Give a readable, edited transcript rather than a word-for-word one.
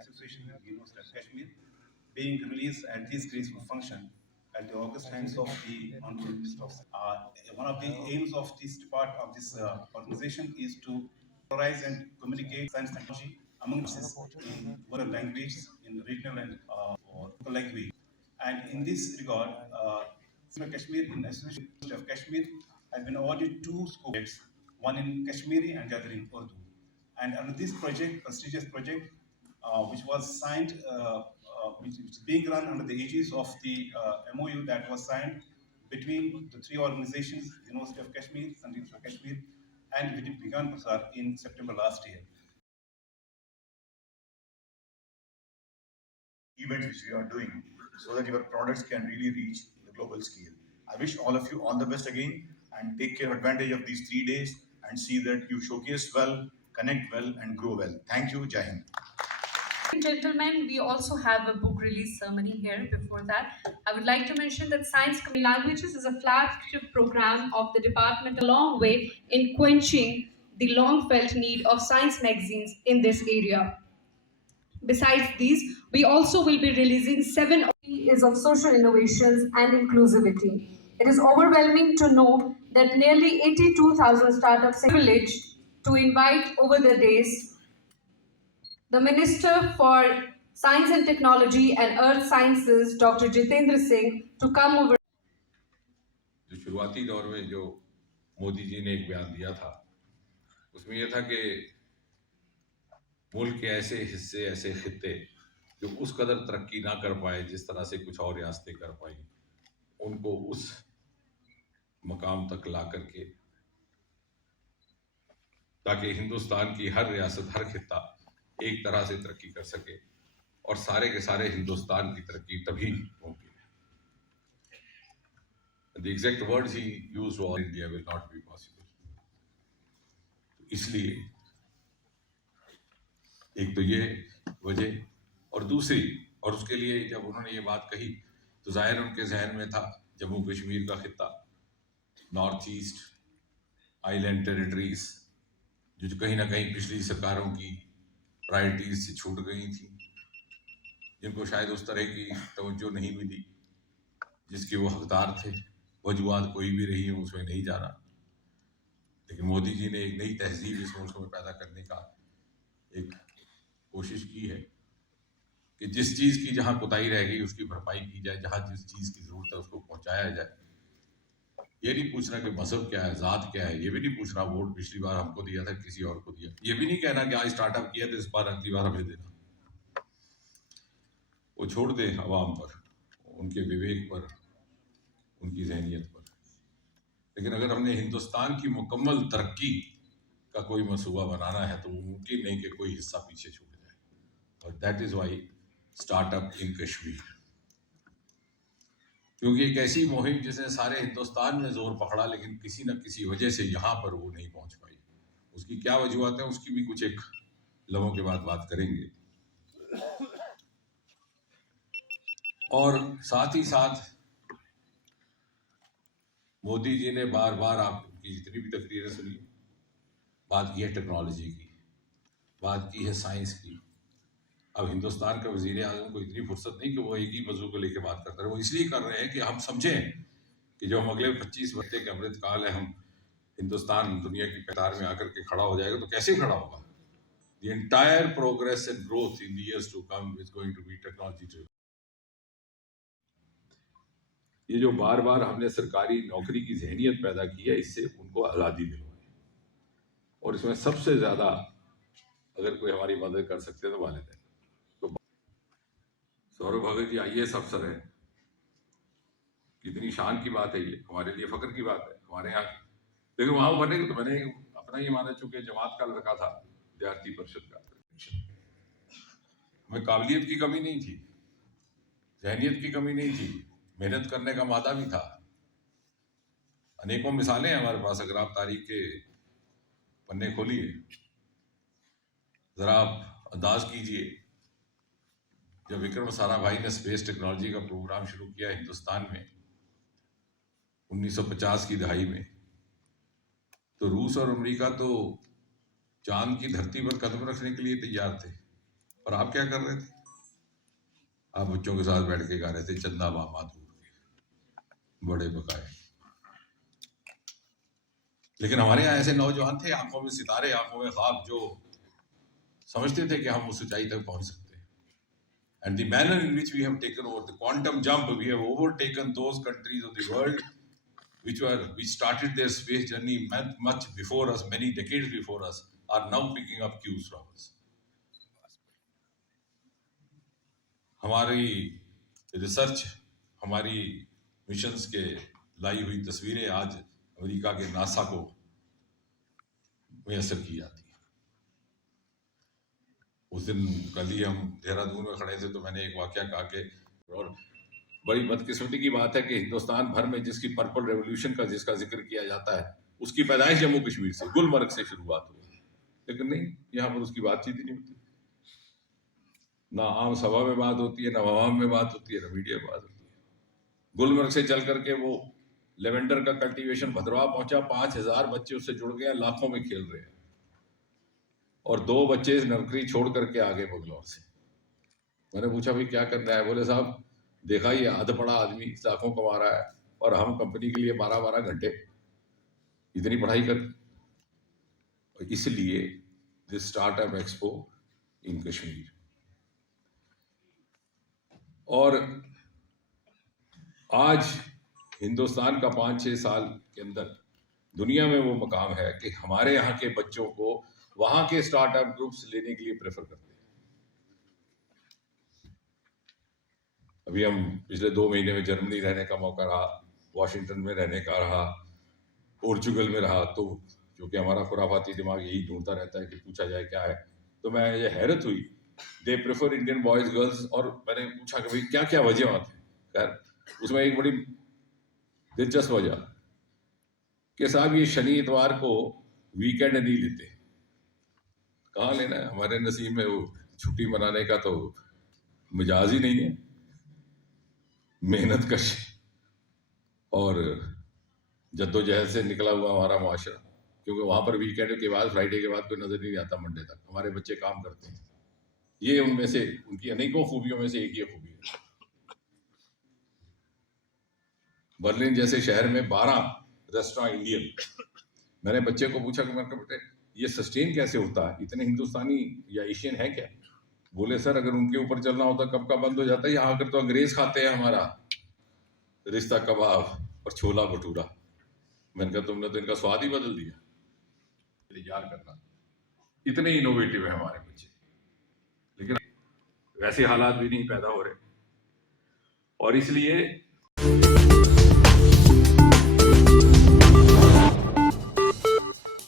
association with the University of Kashmir, being released at this graceful function at the August hands of the Honorable Minister of One of the aims of this organization is to popularize and communicate science and technology among us in local languages, in regional and or local language. And in this regard, Kashmir, in association with the University of Kashmir, has been awarded 2 scopes, one in Kashmiri and the other in Urdu. And under this project, prestigious project, which was signed, which is being run under the aegis of the MOU that was signed between the 3 organizations, University of Kashmir, Sandeep of Kashmir, and Vigyan Prasad in September last year. Events which we are doing so that your products can really reach the global scale. I wish all of you all the best again and take care advantage of these 3 days and see that you showcase well, connect well and grow well. Thank you. Jai Hind. Gentlemen, we also have a book release ceremony here. Before that, I would like to mention that Science Languages is a flagship program of the department, a long way in quenching the long-felt need of science magazines in this area. Besides these, we also will be releasing 7 is of social innovations and inclusivity. It is overwhelming to know that nearly 82,000 startups are privileged to invite over the days the Minister for Science and Technology and Earth Sciences, Dr. Jitendra Singh, to come over. जो शुरुआती दौर में जो मोदी जी ने एक बयान दिया था, उसमें यह था कि मुल्क के ऐसे हिस्से, ऐसे खित्ते जो उस कदर तरक्की ना कर पाए जिस तरह से कुछ और रियासतें कर पाई, उनको उस मकाम तक ला करके ताकि हिंदुस्तान की हर रियासत, हर खित्ता एक तरह से तरक्की कर सके और सारे के सारे हिंदुस्तान की तरक्की तभी होगी. The exact words he used were India will not be possible. इसलिए एक तो ये वजह, और दूसरी, और उसके लिए जब उन्होंने ये बात कही तो जाहिर उनके जहन में था जम्मू कश्मीर का खित्ता, नॉर्थ ईस्ट, आइलैंड टेरिटरीज, जो कहीं ना कहीं पिछली सरकारों की प्रायोरिटीज से छूट गई थी, जिनको शायद उस तरह की तवज्जो नहीं मिली जिसके वो हकदार थे. वजूहात कोई भी रही हो, उसमें नहीं जा रहा, लेकिन मोदी जी ने एक नई तहजीब इस मुल्क में पैदा करने का एक कोशिश की है कि जिस चीज़ की जहाँ कोताही रह गई उसकी भरपाई की जाए, जहाँ जिस चीज़ की ज़रूरत है उसको पहुँचाया जाए. ये नहीं पूछना कि मजहब क्या है, ज़ात क्या है, ये भी नहीं पूछना वोट पिछली बार हमको दिया था किसी और को दिया, ये भी नहीं कहना कि आज स्टार्टअप किया तो इस बार अगली बार हमें देना. वो छोड़ दे अवाम पर, उनके विवेक पर, उनकी जहनियत पर. लेकिन अगर हमने हिंदुस्तान की मुकम्मल तरक्की का कोई मंसूबा बनाना है तो मुमकिन नहीं कि कोई हिस्सा पीछे छूट जाए. और दैट इज़ वाई स्टार्टअप इन कश्मीर, क्योंकि एक ऐसी मुहिम जिसने सारे हिंदुस्तान में जोर पकड़ा लेकिन किसी न किसी वजह से यहाँ पर वो नहीं पहुँच पाई. उसकी क्या वजूहत है, उसकी भी कुछ एक लम्हों के बाद बात करेंगे. और साथ ही साथ मोदी जी ने बार बार आपकी जितनी भी तकरीरें सुनी, बात की है टेक्नोलॉजी की, बात की है साइंस की. अब हिंदुस्तान का वज़ीर आज़म को इतनी फुर्सत नहीं कि वो एक ही मौजू को लेकर बात करते रहे. वो इसलिए कर रहे हैं कि हम समझें कि जो हम अगले 25 वर्ष के अमृत काल है, हम हिंदुस्तान दुनिया की कतार में आकर के खड़ा हो जाएगा. तो कैसे खड़ा होगा? The entire progress and growth in the years to come is going to be technology driven. ये जो बार बार हमने सरकारी नौकरी की जहनियत पैदा की है, इससे उनको आज़ादी दिलवाई. और इसमें सबसे ज़्यादा अगर कोई हमारी मदद कर सकते हैं तो वालिदैन. तो सौरभ भगत जी IAS अफसर है, कितनी शान की बात है, ये हमारे लिए फ़ख्र की बात है हमारे यहाँ. लेकिन वहाँ बनने को तो मैंने अपना ही माना, चूंकि जमात का लड़का था, विद्यार्थी परिषद का. हमें काबिलियत की कमी नहीं थी, जहनियत की कमी नहीं थी, मेहनत करने का मादा भी था. अनेकों मिसालें हैं हमारे पास. अगर आप तारीख के पन्ने खोलिए, ज़रा आप अंदाज कीजिए, जब विक्रम साराभाई ने स्पेस टेक्नोलॉजी का प्रोग्राम शुरू किया हिंदुस्तान में 1950 की दहाई में, तो रूस और अमेरिका तो चांद की धरती पर कदम रखने के लिए तैयार थे, और आप क्या कर रहे थे? आप बच्चों के साथ बैठ के गा रहे थे चंदा मामा दूर के बड़े बकाए। लेकिन हमारे यहाँ ऐसे नौजवान थे, आंखों में सितारे, आंखों में ख्वाब, जो समझते थे कि हम उस ऊंचाई तक पहुंच सकते हैं। And the manner in which we have taken over the quantum jump, we have overtaken those countries of the world which started their space journey much before us, many decades before us, are now picking up cues from us. हमारी research, हमारी missions के लाई हुई तस्वीरें आज America के NASA को मुयसर की जाती है। उस दिन कल ही हम देहरादून में खड़े थे तो मैंने एक वाकया कहा कि, और बड़ी बदकिस्मती की बात है कि हिंदुस्तान भर में जिसकी पर्पल रेवोल्यूशन का जिसका जिक्र किया जाता है, उसकी पैदाइश जम्मू कश्मीर से, गुलमर्ग से शुरुआत हुई। लेकिन नहीं, यहाँ पर उसकी बातचीत ही नहीं होती, ना आम सभा में बात होती है, ना आवाम में बात होती है, ना मीडिया में बात होती है। गुलमर्ग से चल करके वो लेवेंडर का कल्टीवेशन भद्रवाह पहुंचा, 5000 बच्चे उससे जुड़ गए, लाखों में खेल रहे हैं, और 2 बच्चे नर्सरी छोड़ करके आ गए बंगलौर से। मैंने पूछा भाई क्या करना है? बोले साहब देखा ये आध पढ़ा आदमी लाखों कमा रहा है और हम कंपनी के लिए 12-12 घंटे इतनी पढ़ाई कर। इसलिए दिस स्टार्टअप एक्सपो इन कश्मीर। और आज हिंदुस्तान का 5-6 साल के अंदर दुनिया में वो मकाम है कि हमारे यहाँ के बच्चों को वहां के स्टार्टअप ग्रुप्स लेने के लिए प्रेफर करते हैं। अभी हम पिछले 2 महीने में जर्मनी रहने का मौका रहा, वॉशिंगटन में रहने का रहा, पोर्चुगल में रहा, तो जो कि हमारा खुराफाती दिमाग यही ढूंढता रहता है कि पूछा जाए क्या है, तो मैं ये हैरत हुई, they prefer Indian boys girls. और मैंने पूछा कि भाई क्या क्या वजह थी? खैर उसमें एक बड़ी दिलचस्प वजह कि साहब ये शनि इतवार को वीकेंड नहीं लेते। कहाँ लेना है, हमारे नसीब में वो छुट्टी मनाने का तो मिजाज ही नहीं है। मेहनत कश और जद्दोजहद से निकला हुआ हमारा मुआशरा, क्योंकि वहां पर वीकेंड के बाद, फ्राइडे के बाद कोई नजर नहीं आता मंडे तक। हमारे बच्चे काम करते हैं, ये उनमें से उनकी अनेकों खूबियों में से एक ही खूबी है। बर्लिन जैसे शहर में 12 रेस्टोरेंट इंडियन। मैंने बच्चे को पूछा कि मैं बेटे ये सस्टेन कैसे होता है, इतने हिंदुस्तानी या एशियन है क्या? बोले सर अगर उनके ऊपर चलना होता कब का बंद हो जाता है, यहाँ आकर तो अंग्रेज खाते हैं हमारा रिश्ता कबाब और छोला भटूरा। मैंने कहा तुमने तो इनका स्वाद ही बदल दिया। तैयार करना, इतने इनोवेटिव है हमारे बच्चे, लेकिन वैसे हालात भी नहीं पैदा हो रहे। और इसलिए